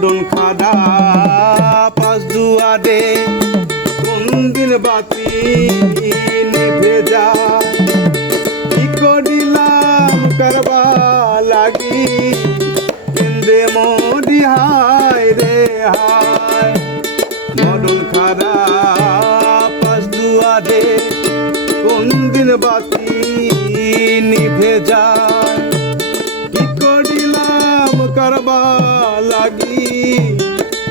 মদন খাদা পাঁচ দুয়ারে কোন দিন বাতি নিভে যায় কি করিলাম করবা লাগি কেন্দে মরি হায় রে হায় মদন খাদা পাঁচ দুয়ারে কোন দিন বাতি নিভে যায় কি করিলাম করবা লাগি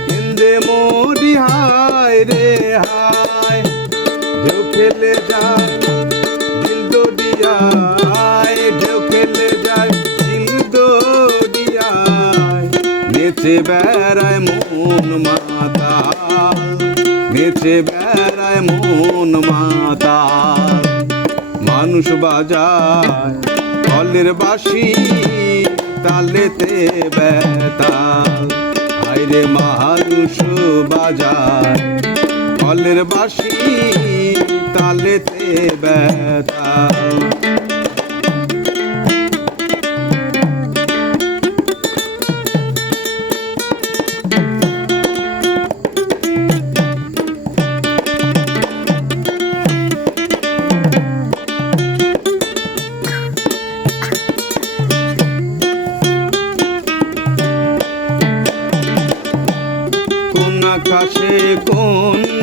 কেন্দে মরি হায় রে হায় ঢেউ খেলে যায় দিল দরিয়ায় ঢেউ খেলে যায় দিল দরিয়ায় নেচে বেড়ায় মন মাতাল নেচে বেড়ায় মন মাতাল মানুষ বাজায় কলের বাঁশি তালেতে বেতাল আইরে মানুষ বাজায় কলের বাঁশি তালেতে বেতাল আকাশে কোন